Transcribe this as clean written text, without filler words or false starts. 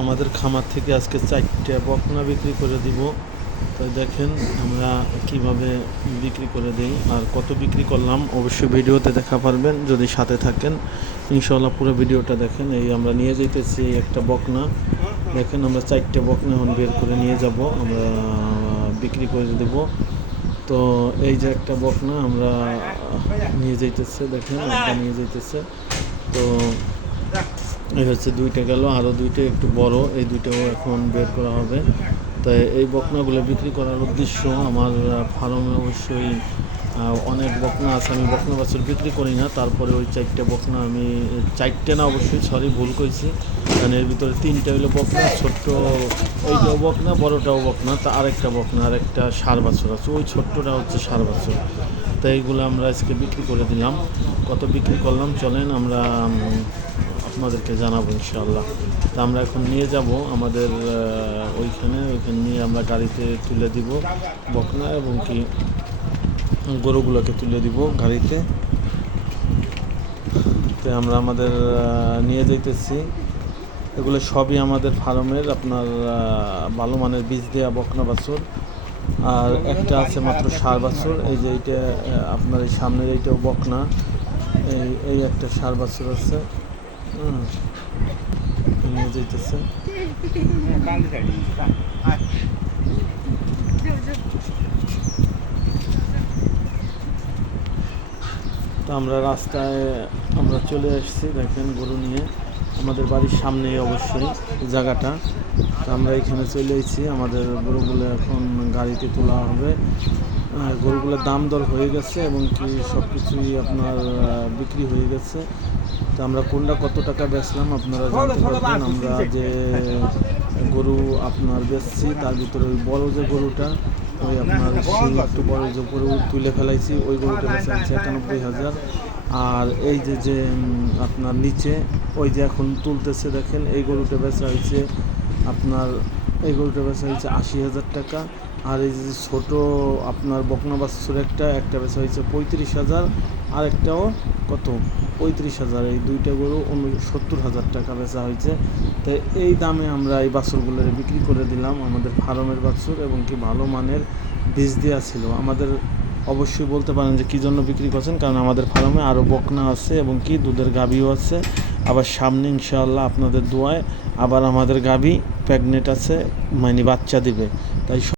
আমাদের খামার থেকে আজকে 4টে বকনা বিক্রি করে দিব। তাই দেখেন আমরা কিভাবে বিক্রি করে দিই আর কত বিক্রি করলাম অবশ্যই ভিডিওতে দেখা পারবেন যদি সাথে থাকেন। ইনশাআল্লাহ পুরো ভিডিওটা দেখেন। এই আমরা নিয়ে যেতেছি একটা বকনা, দেখেন আমরা 4টে বকনা এখন বের করে নিয়ে যাব, আমরা বিক্রি করে দেব। তো এই যে একটা বকনা আমরা নিয়ে যাইতেছে, দেখেন একটা নিয়ে যাইতেছে। তো এই হচ্ছে 2টা গেল, আরও 2টা একটু বড়, এই 2টাও এখন বের করা হবে। তাই এই বকনাগুলো বিক্রি করার উদ্দেশ্য আমার ফার্মে অবশ্যই অনেক বকনা আছে, আমি বকনা বাছুর বিক্রি করি না, তারপরে ওই 4টে বকনা আমি 4টে না অবশ্যই সরি ভুল করেছি, কারণ এর ভিতরে 3টে হলো বকনা, ছোট্ট এইটাও বকনা, বড়টাও বকনা, তা আরেকটা বকনা আর একটা ষাঁড় বাছুর আছে, ওই ছোট্টটা হচ্ছে ষাঁড় বাছুর। তাই এইগুলো আমরা আজকে বিক্রি করে দিলাম। কত বিক্রি করলাম চলেন আমরা আপনাদেরকে জানাবো ইনশাআল্লাহ। তা আমরা এখন নিয়ে যাব আমাদের ওইখানে নিয়ে আমরা গাড়িতে তুলে দিব বকনা, এবং কি গরুগুলোকে তুলে দিব গাড়িতে। তো আমরা আমাদের নিয়ে যাইতেছি, এগুলো সবই আমাদের ফার্মের আপনার ভালো মানের বীজ দেওয়া বকনা বাছুর। আর একটা আছে মাত্র ষাঁড় বাছুর, এই যে এইটা আপনার এই সামনের এইটাও বকনা, এই একটা ষাঁড় বাছুর আছে, নিয়ে যাইতেছে। তো আমরা রাস্তায় আমরা চলে আসছি, দেখেন গরু নিয়ে, আমাদের বাড়ির সামনেই অবশ্যই জায়গাটা। তো আমরা এখানে চলে এসেছি, আমাদের গরুগুলো এখন গাড়িতে তোলা হবে। গরুগুলোর দাম দর হয়ে গেছে এবং কি সব কিছুই আপনার বিক্রি হয়ে গেছে। তো আমরা কোনটা কত টাকা বেচলাম আপনারা জানতে পারবেন। আমরা যে গরু আপনার বেচছি তার ভিতরে ওই বড় যে গরুটা, ওই আপনার একটু বড় যে গরু তুলে ফেলাইছি, ওই গরুটা বেচা হচ্ছে 91,000। আর এই যে আপনার নিচে ওই যে এখন তুলতেছে দেখেন, এই গরুটা বেচা হয়েছে আপনার, এই গরুটা বেচা হয়েছে 80,000 টাকা। আর এই যে ছোটো আপনার বকনা বাছুর একটা বেচা হয়েছে 35,000, আর একটাও কত 35,000। এই 2টা গরু 70,000 টাকা বেচা হয়েছে। তো এই দামে আমরা এই বাছুরগুলো বিক্রি করে দিলাম, আমাদের ফার্মের বাছুর, এবং কি ভালো মানের বীজ দেওয়া ছিল। আমাদের অবশ্যই বলতে পারেন যে কী জন্য বিক্রি করছেন, কারণ আমাদের ফার্মে আরও বকনা আছে এবং কি দুধের গাভীও আছে। আবার সামনে ইনশাআল্লাহ আপনাদের দোয়ায় আবার আমাদের গাভী প্রেগনেন্ট আছে, মানে বাচ্চা দিবে। তাই